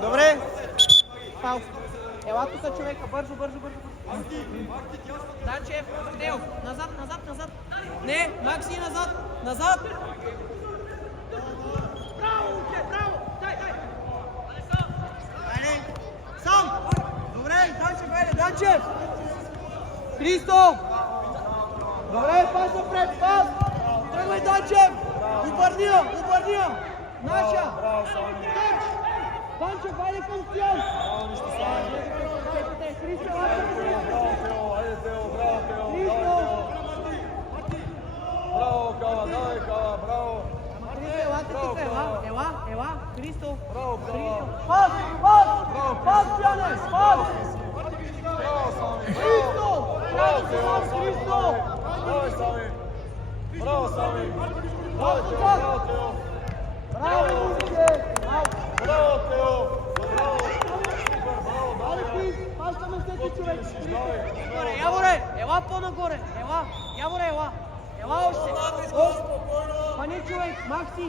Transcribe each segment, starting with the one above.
Добре. Пал. Ела тук човека, бързо. Данчев, Тео, назад. Не, Макси, назад. Браво. Дай. Айде. Сам. Добре, Данчев. Христо. Добре, пас напред, пас. Тръгвай, Данчев. Обърния. Наша. Данчев, айде към Стоян. Христо, Браво, Кала, давай, Кала, браво! Ела, Христо! Браво, Кала! Пас, Стояне, пас! Браво, Сами! Христо! Христо! Давай, Сами! Браво, Сами! Браво, Тео! Браво, Музике! Браво, Тео! Али, Крис, пащаме всеки човек! Давай! Яворе, ела по-нагоре! Ела още! Пане човек, Макси!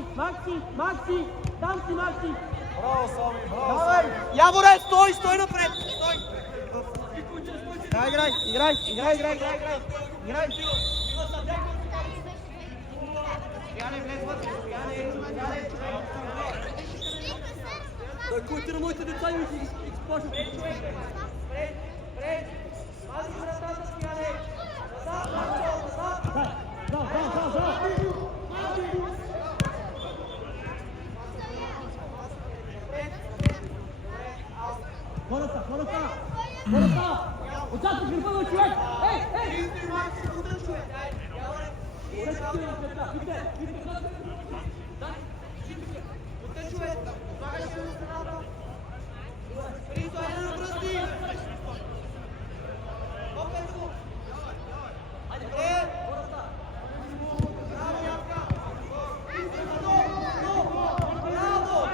Там си, Макси! Браво, Сами! Браво, Давай! Сами! Яворе, стой напред! Стой! Играй! Стояне, влез вътре! Стояне! Той коментира моите деца и ми ги изплашат. Пред! Пази вратата, Стояне! Назад! Хората! Отзад гърба на човек! Ей!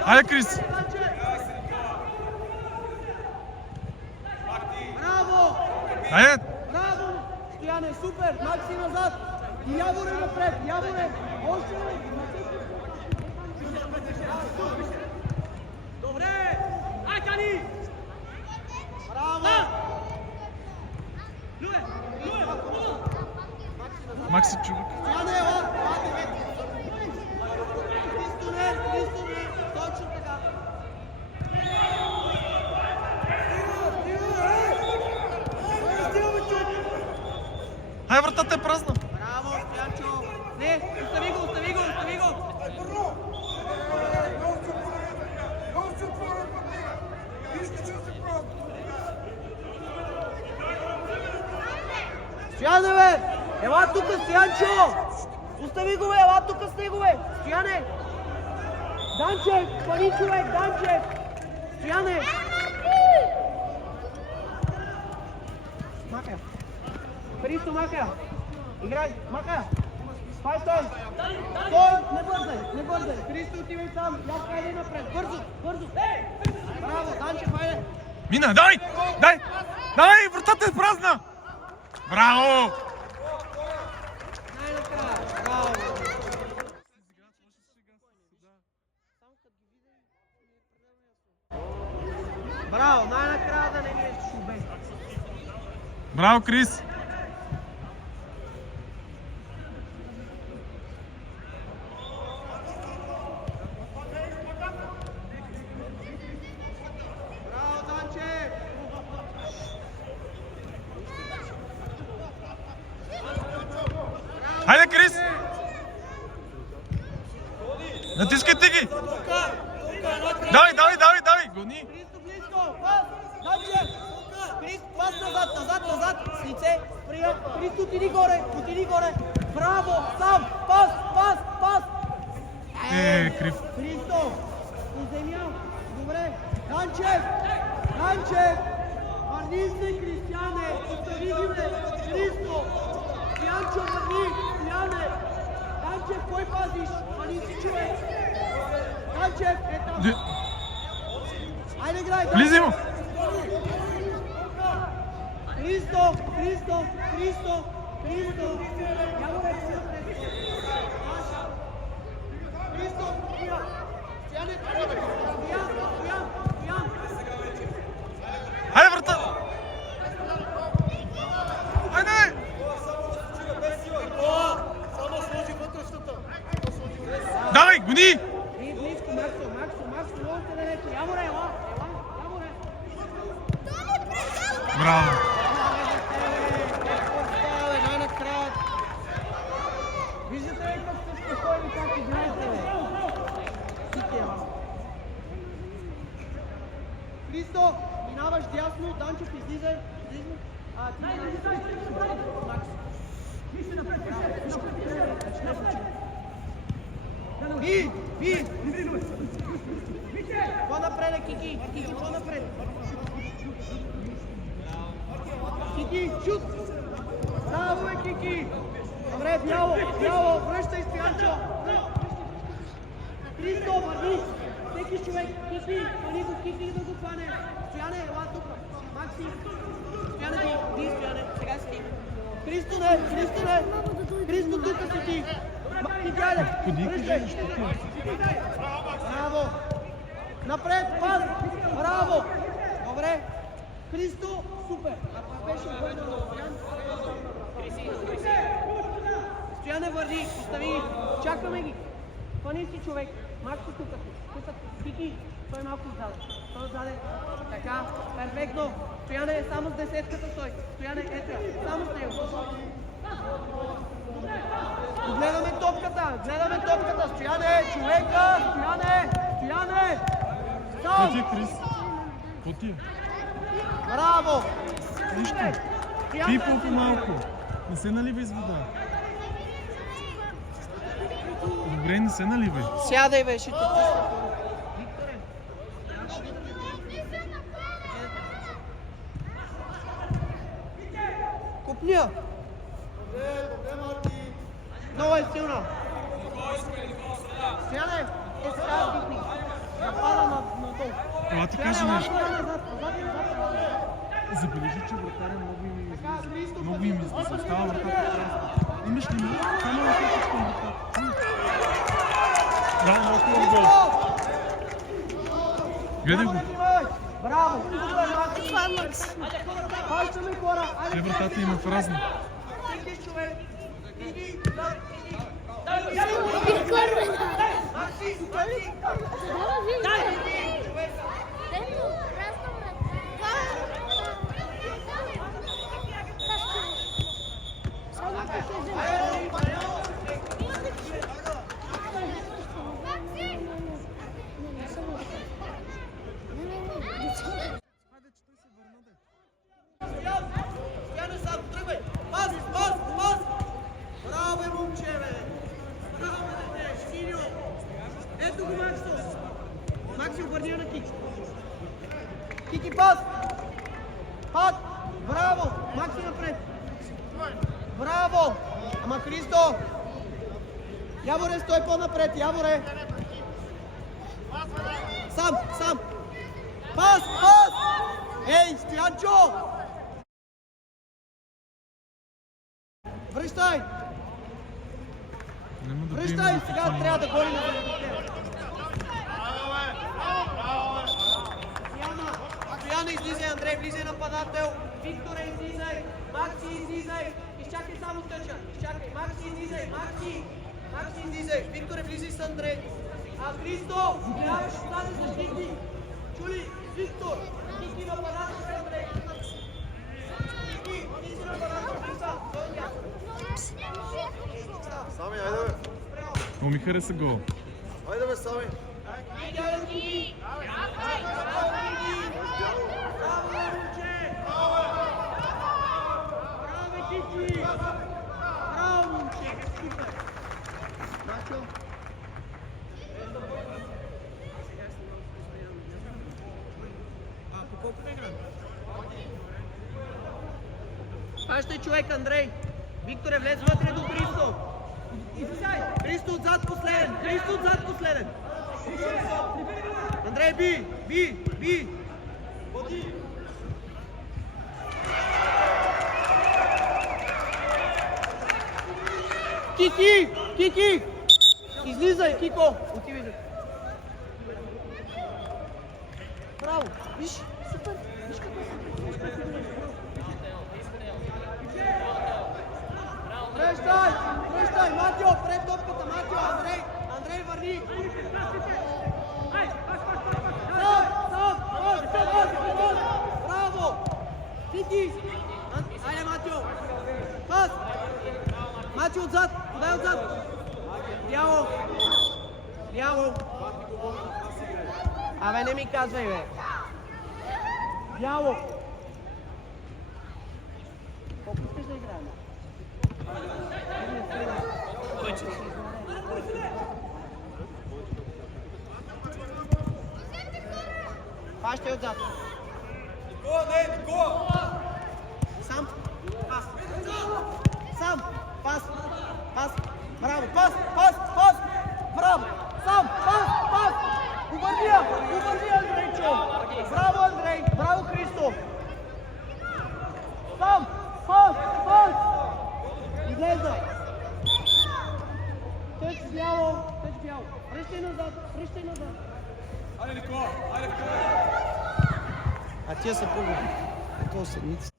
Хайде, Крис! Браво! Хайде! Браво! Стояне, супер! Макси назад! И Яворе напред! Яворе! Още не! Добре! Акани! Браво! Люе! Макси Чубък. Стояне, ела! Христо не! Точно така! Хайде, вратата е празна. Браво, Стоянчо! Не, остави го! Стояне, бе! Ела тук, Стоянчо! Остави го, бе! Ела тук с него, бе! Стояне! Данчев! Пани човек! Данчев! Стояне! Мака! Христо, мака! Играй! Мака! Стой! Не бързай! Христо, отивай там! Я хайде напред! Бързо! Браво, Данчев, хайде! Мина, дай! Вратата е празна! Браво! Най-накрая! Браво! Браво! Най-накрая да не ми е шубен! Браво, Крис! Браво, Данчев! Хайде, Крис! Натискайте ги! Давай! Гони! Христо, близко! Пас! Данчев! Христо, пас назад! С лице! Прием! Христо, отиди горе! Браво! Сам! Пас! Крив. Христо! По земя! Добре! Данчев! Върни се, Кристияне! Остави ги, бе! Христо! Стоянчо, върни! Стояне! Данчев, кой пазиш? Върни си, човек! Данчев, е там! Айде, играй! Влизай му! Христо! Яворе, Христо! Стояне! Стоян! Яворе, ела. Яворе. Браво! Най-накрая. Виждате ли как сте спокойни, как играете, бе? Христо, минаваш дясно, Данчев излизай. Ти Би! По-напред, Кики! Кики, по-напред! Кики, шут! Браво, Кики! Добре, бяло, връщай Стоянчо! Христо, върви! Всеки човек, Кики, хвани го, Кики да го хване! Стояне, ела тук! Макси! Стояне, ти, Стояне, сега си ти! Христо, не! Христо, тук си ти! Връщай! Браво! Напред, пас! Браво! Добре! Христо, супер! Ако беше върнал на Стоян... Стояне, върни, остави ги! Чакаме ги! Хвани си човек! Макси тук! Кики! Той малко отзаде. Така, перфектно! Стояне, само с десетката стой! Стояне, ето, само с него! Гледаме топката! Стояне, човека! Стояне! Какво ти е, Крис? Какво ти е? Браво! Нищо. Пий по-малко. Не се наливай с вода. Добре, не се наливай. Сядай, бе, ще те пусна. Купня! Много е силна! Стояне, е сега дихни. Напада на долу. Ела ти кажа нещо. Назад. Забележи, че вратаря много им излиза. Остава вратата. Имаш ли ми? Само да се пускам вратата. Да, много хубав гол. Гледай го. Браво! Хайчаме хора! Те вратата има празна. Всеки човек! Стояне сам, тръгвай! Пас! Браво, бе, момче, бе! Браво, дете, Шкиньо! Ето го, Максо! Макси, обърни на Кики! Кики, пас! Пас! Браво! Макси напред! Браво! Ама Христо! Яворе, стой по-напред! Яворе! Сам! Пас! Ей, Стоянчо! Връщай! Връщай! Сега трябва да гони на Стояне, излизай, Андрей, влизай нападател! Викторе, излизай! Макси, излизай! Изчакай само тъча! Изчакай! Макси, излизай! Макси, излизай! Викторе, влизай с Андрей! Христо! Гледаваш тази защитни! Чули! Виктор! Кики нападател с Андрей! Кики, влизай нападател! Сами, айде бе! Много ми хареса гол. Айде бе, Сами! Браво, момче! Супер! Начо! По колко не играем? Пащай човек, Андрей! Викторе, влез вътре до Христо! Христо отзад последен! Андрей, би! Кики! Излизай, Кико! Отивай. Браво! Виж! Супер! Виж какво Връщай! Матио, пред топката! Матио, Андрей, върни! Стай отзад! Бяло! Бяло! Абе, не ми казвай, бе! Бяло! Колко искаш да играем? Пащай отзад! Го, не, го! Сам! Пас! Сам! Пас! Пас! Браво! Пас! Пас! Пас! Браво! Сам! Пас! Пас! Увърви, Андрейчо! Браво, Андрей! Браво, Христо! Сам! Пас! Пас! Излезай! Тъч бяло! Тъч бяло! Връщай назад! Връщай назад! Айде, Никола! Айде, Никола! А тия са първо. Какво седмица?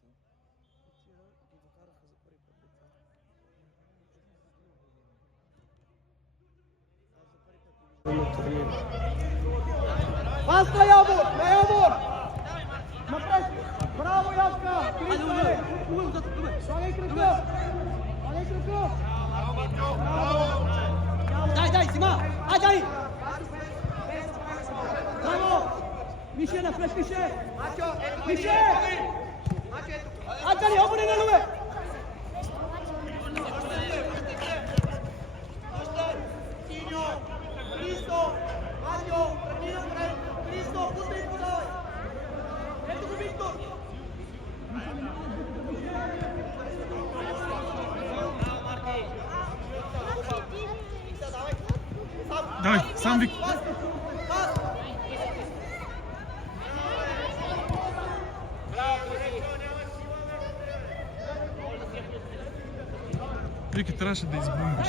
Пас на Явор! На Явор! Напред! Браво, Явка! Христо! Слагай крака! Слагай крака! Браво! Дай, Сима! Дай! Браво! Мише, напред, Мише! Мише! Дай, обърни на лове! Христо! Матьо! Тръгни напред! Христо! Пустай подавай! Ето го Виктор! Давай, сам Вик. Пас! Пас! Вики, трябваше да избомбиш.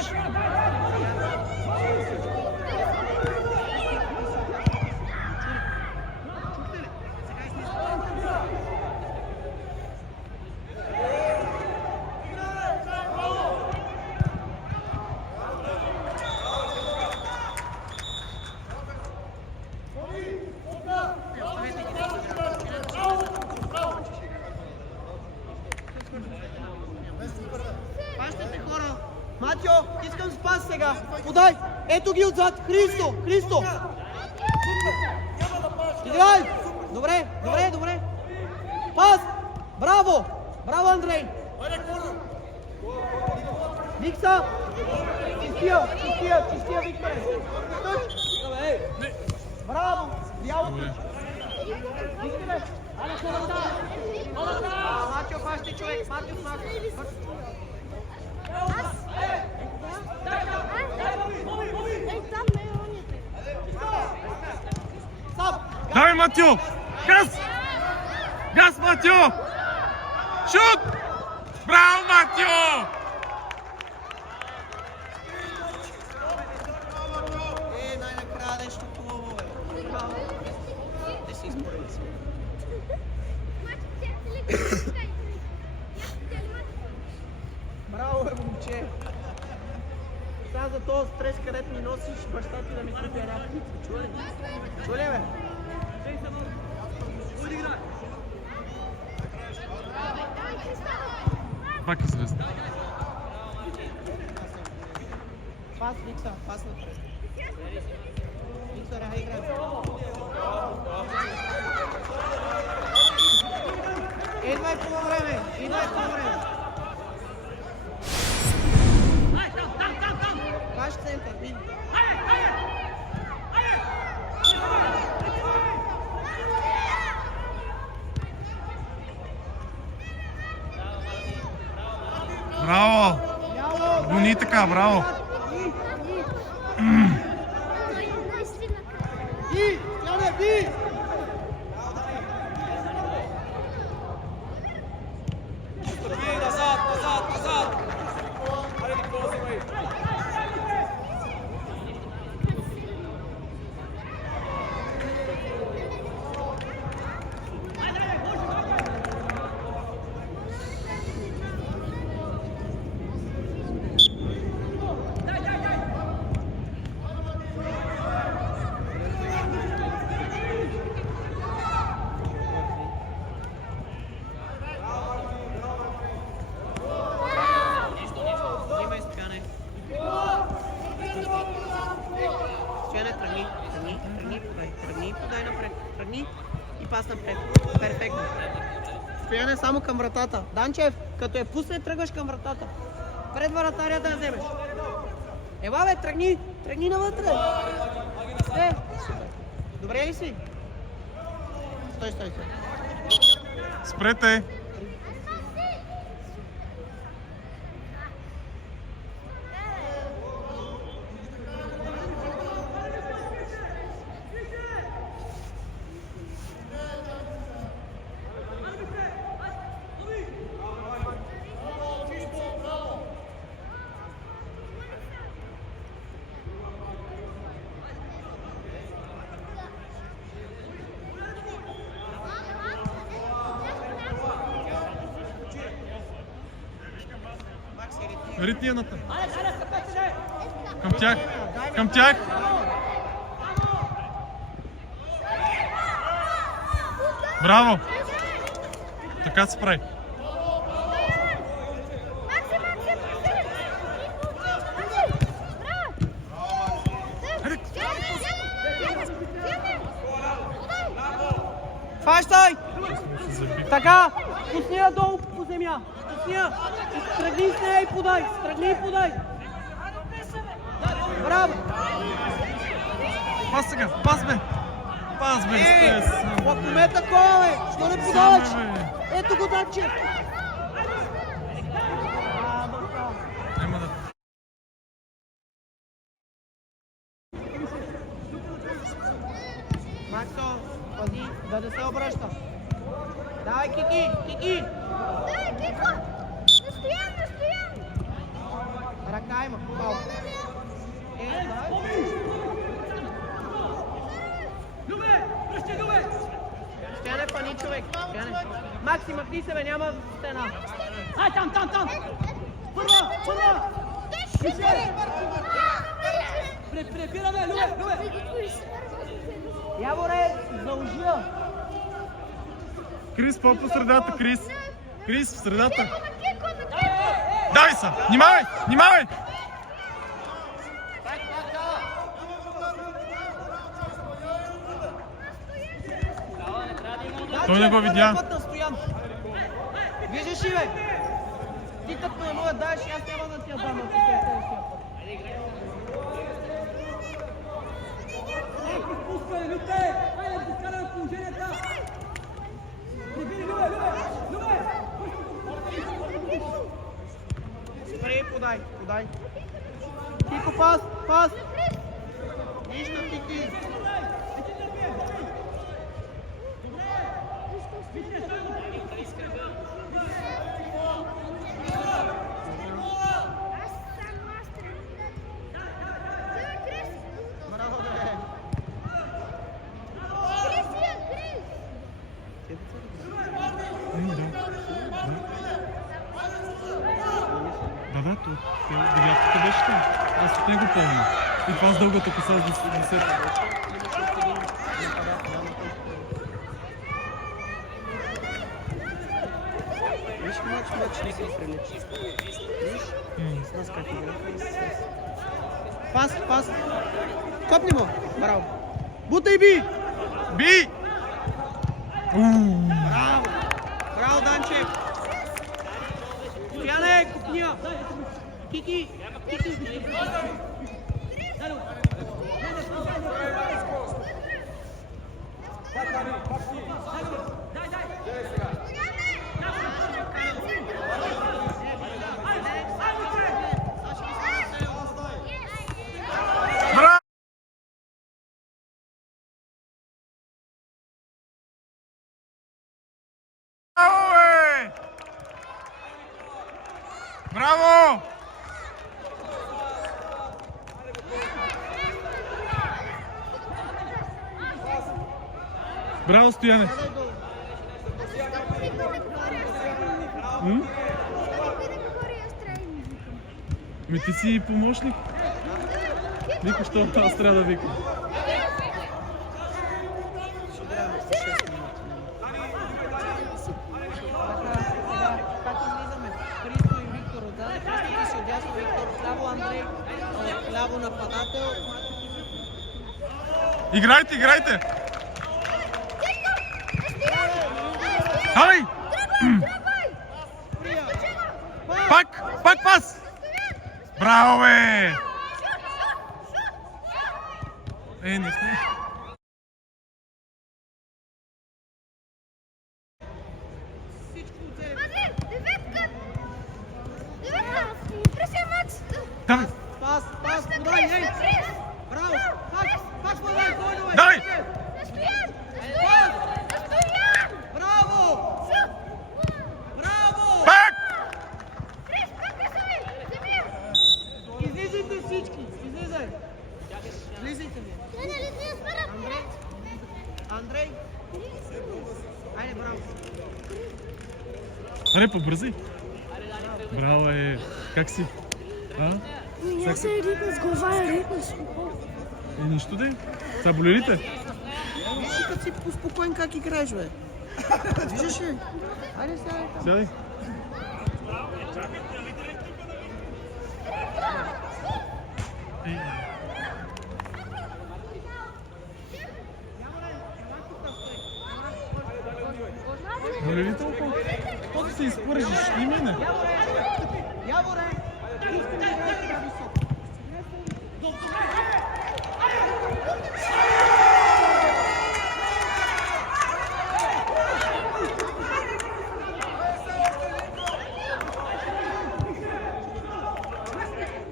Пащайте хора! Матьо, искам спас сега! Подай! Ето ги отзад! Христо! Христо! Играй! Добре! Пас! Браво! Браво, Андрей! Викса! Чистия, Викторе! Тъч! Браво! Бялото! Викторе! Матьо, пащай човек! Матьо, Давай, Матю! Газ! Газ, Матю! Шут! Браво, Матю! Най-накрая нещо хубаво, бе. Те си изпорили си. Браво, бе, момче! Сега за този стрес, където ми носиш баща ти да ми купи рапница. Чули, бе? Пак известно. Пас, Викса, пас напред. Виктор, хай играй. Идвай по време! Ваш център, види. Браво! Гони така, браво! Ви! Назад! Айде, Никола, взимай! и пас напред. Перфектно. Стояне само към вратата. Данчев, като я пусне, тръгваш към вратата. Пред вратаря да я вземеш. Ева бе, тръгни навътре. Супер. Добре ли си? Стой. Спрете! Ритниената. Към тях. Браво! Така се прави. Фащай! Така, пусни я долу по земя. Пусни я. Стръгни с нея и подай. Браво! Пас сега, пас бе! Ако ме е такова, бе! Що не подаваш? Ето го, Данчев! Няма да... Максо, пази, да не се обръща. Давай, Кики! Дай, Кико! Настоян! Ръка има, пал. Давай. Стояне, пани човек. Макси, махни се, бе, няма стена. Ай, там! Първа! Препираме, Любе! Яворе, заужия. Крис, по средата, Крис в средата. Давай са! Внимавай! Той не го видя. Виждаш ли, бе? Ти като не мога да дадеш, аз няма да ти я дам. Пускай, Любе! Айде, да скараме положенията! Любе! Спри, подай. Кико, пас! Нищо, Кики. Браво, бе! Да, тут. Девятата беше там. Аз от него помня. И това с дългата коса с 10. Виж, мач не се прилича. Виж? С нас как играха. Пас! Копни му! Браво! Бутай, би! Браво, Данчев! Стояне, купния! Кики! Браво! Браво, Стояне! Ми ти си помощник? Викаш, що аз трябва да викам. Христо и Виктор отзаде. Христо ти си отдясно, Виктор отляво, Андрей отляво нападател. Играйте! Давай! Тръгвай! Пак пас! Браво, бе! Не сме. Деветка! Пресия Макс! Давай! Пас, подай, ей! Браво! Пак подай, гойдове! Давай! Настоян! Браво! Браво! Пак! Излизайте всички! Излизай! Излизайте ми! Андрей! Айде, браво! Аре, побързай! Браво, как си? Аз се ритна с глава и ритна с ухо. Нищо да е. Са болелите? Виж като си спокоен как играеш, бе! Виждаш ли? Айде, сядай там! Сядай. Болели толкова? Колко се изпържиш? И мене. Яворе! Искам да играеш така високо!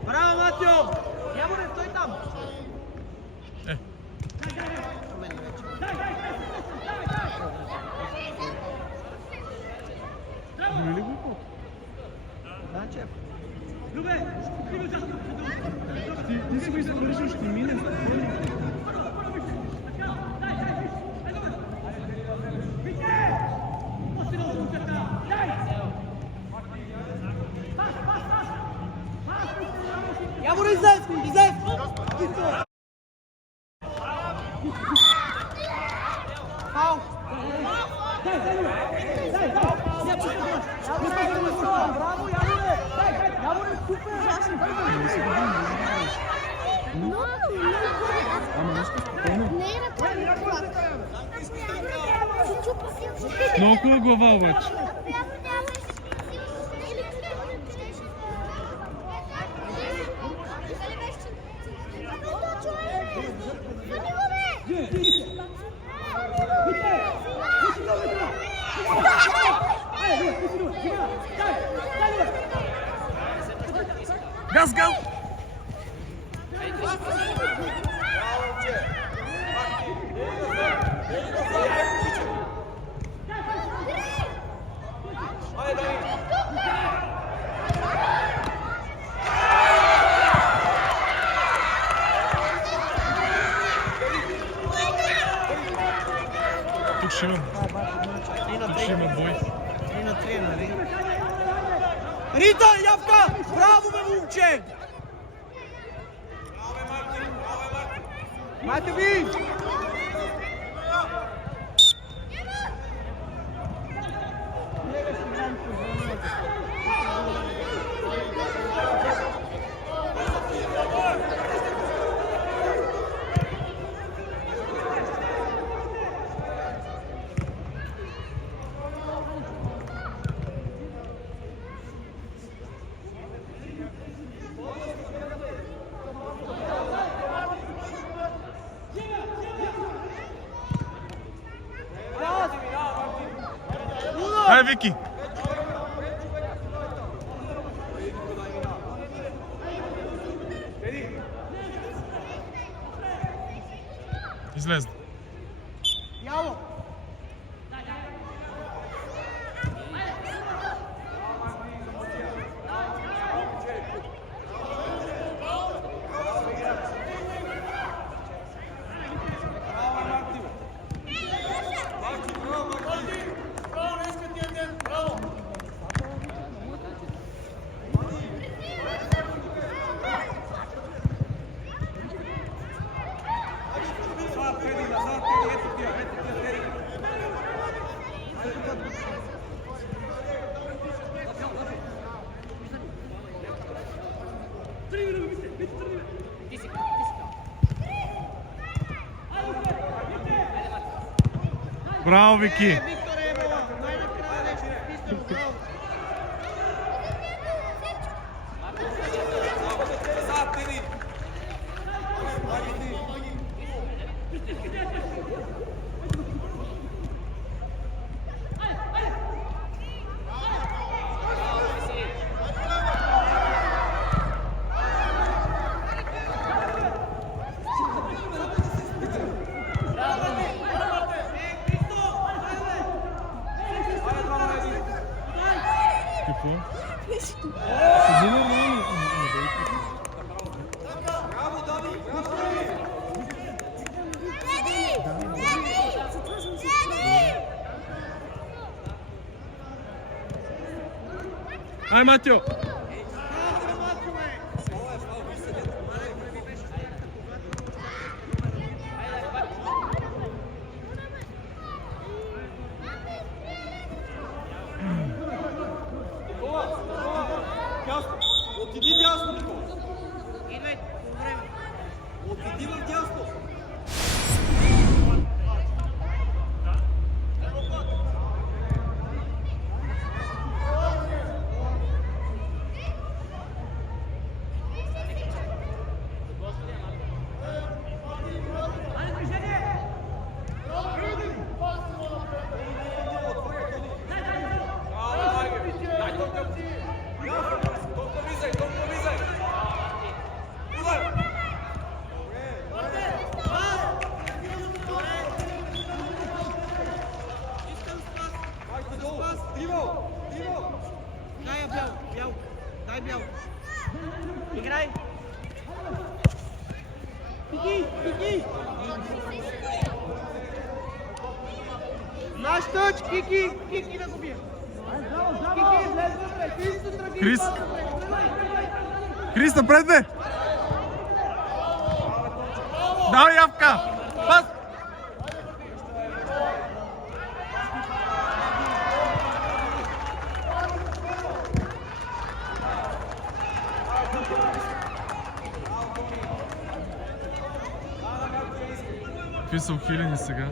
Браво, Матио! Яворе, стой там! Болели го колко? Данчев! Ти си го изпържиш, ще мине. Яворе, излез! Излез! Фау! Браво, Яворе! Яворе, супер! Ама нещо спокойно. Не е на това. Много хубава глава обаче. Газ, газ! Тук ще имам. Тук ще има бой. 3-3, нали? Рита, Явка! Браво, бе, момче! Майте ви! Ай, Вики! Излез. Яво! Браво, Вики! Виктор Ебела, най-напред! Какво? Седи ли не? Ай, Матио! Отиди дясно, Никола. Отиди в дясно. Дай бял. Играй. Кики. Наш тъч, Кики да го бие. Кики, излез вътре. Христо, тръгни. Крис! Крис, напред бе! Давай, Явка! Пас! Какви са ухилени сега?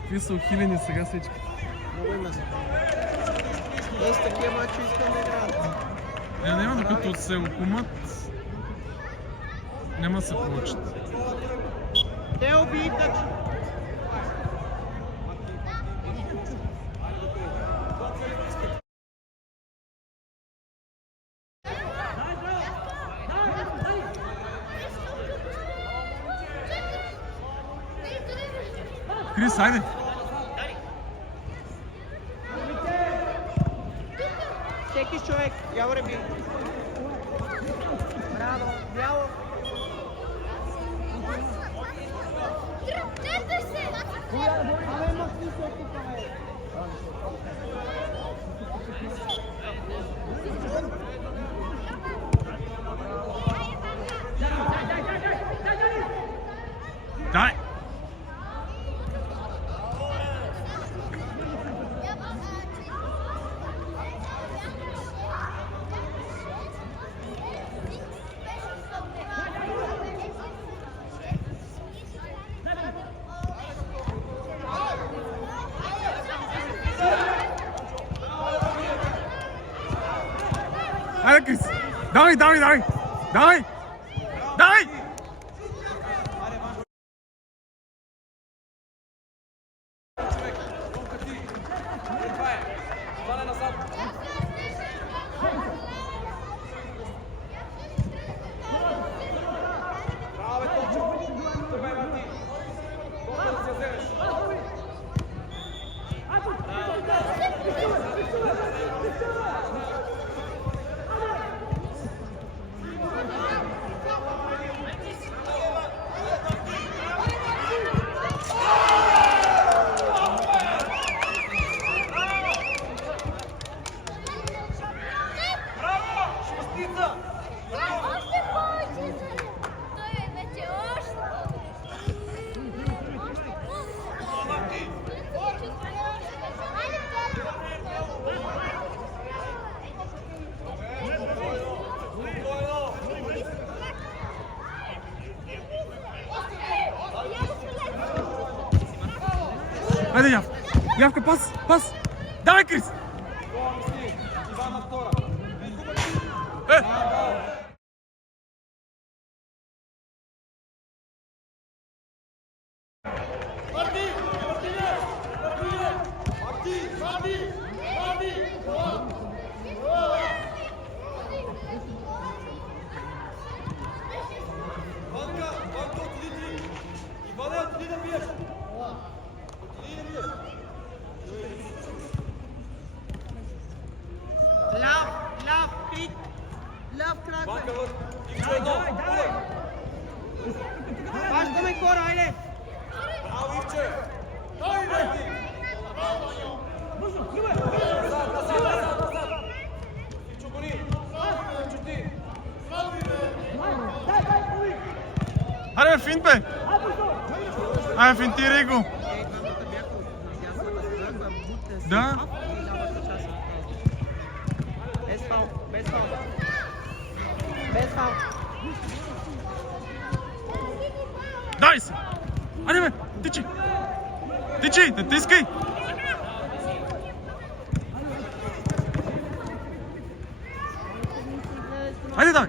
Какви са ухилени сега всички? Много има за. Те с такива мачи искам да играят. Няма, докато се окумат, няма да се получат. Те убий тъч. Крис, хайде! Всеки човек, яво реби. Браво, бяло. Абе, има смисъл тук, бе. Дай! Айде, Крис! Давай! Давай! Стане назад. Браво, Точо. Добре, Марти. Добре да се вземеш. Айде, Явка, пас! Давай, Крис! затвора. Банка, отиди ти. Иване, отиди да биеш. Отиди да биеш. Ляв крик. Ляв крак. Банка, Ивчо едно. Бащаме хора, айде. Браво, Ивче. Назад. Ивчо, гони. Ивчо ти. Аре, бе, финт, бе! Айде, финтирай го! Да? Без фаул. Без фаул. Дай се! Айде, бе! Тичи, натискай! Айде, дай!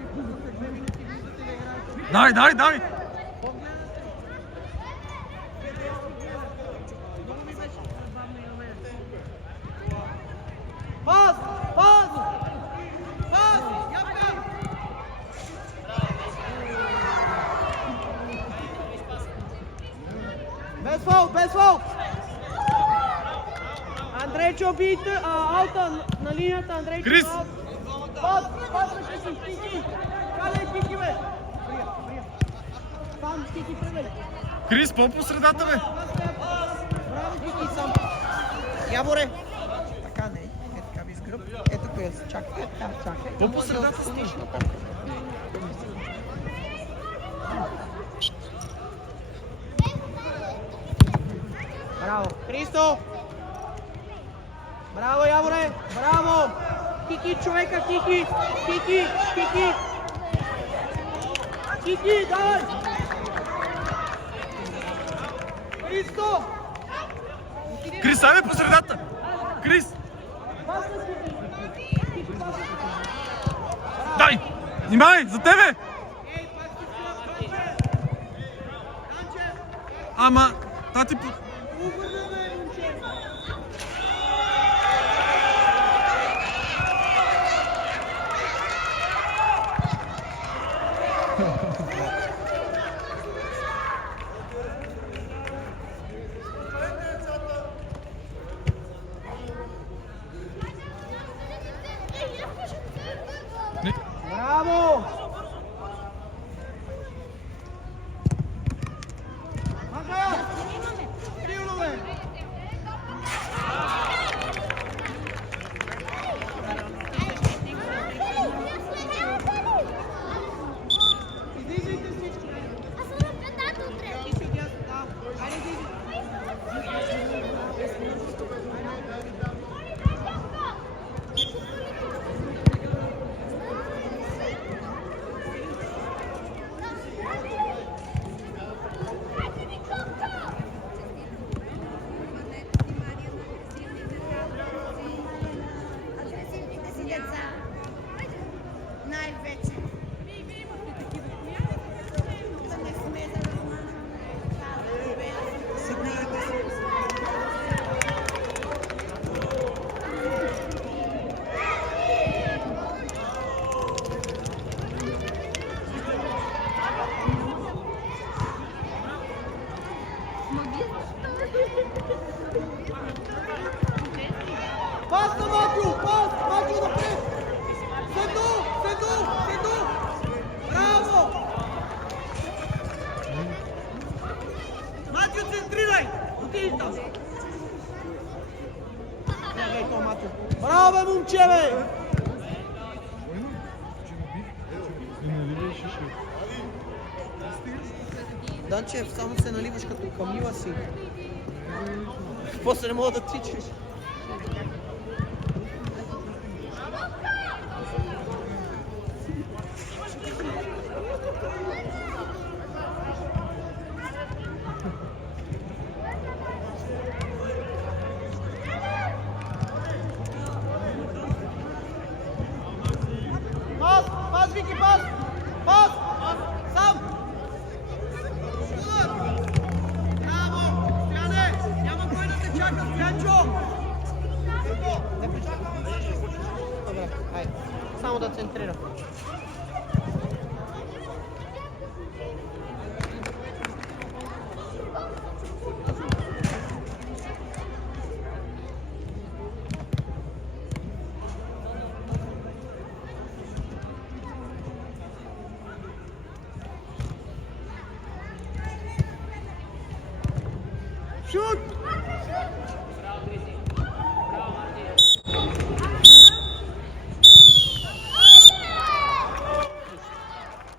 Пас! Ябка! Без фаул! Андрейчо бит, аута на линията, Андрейчо. Крис! Пас, Кики! Кале, Кики, бе! Сам, Кики, превели. Крис, по средата, бе! Браво, Кики, сам. Яворе! Така не, така без гръб. Ето кое се чакай. Чакай. По средата стоиш. Браво! Христо! Браво, Яворе! Браво! Кики, човека, Кики! Кики, давай! Христо! Крис, айде по средата! Крис! Дай! Внимай, за тебе! Ама, тати по... Браво! Маха! Силно, бе! Излизайте всички! Излизайте, да. Айде, излизайте! Най-вече. Да не сме Пас на Матю! Пас! Матю напред! Седу! Браво! Матю, центрирай! Отиди там! Гледай то, Матю! Браво, бе, момче, бе! Данчев, само се наливаш като камила си. После не мога да тичаш. Ники, пас! Пас! Сам! Браво! Стояне! Няма кой да те чака, Стоянчо! Не причакваме вече. Добре, хайде. Само да центрира. Шут!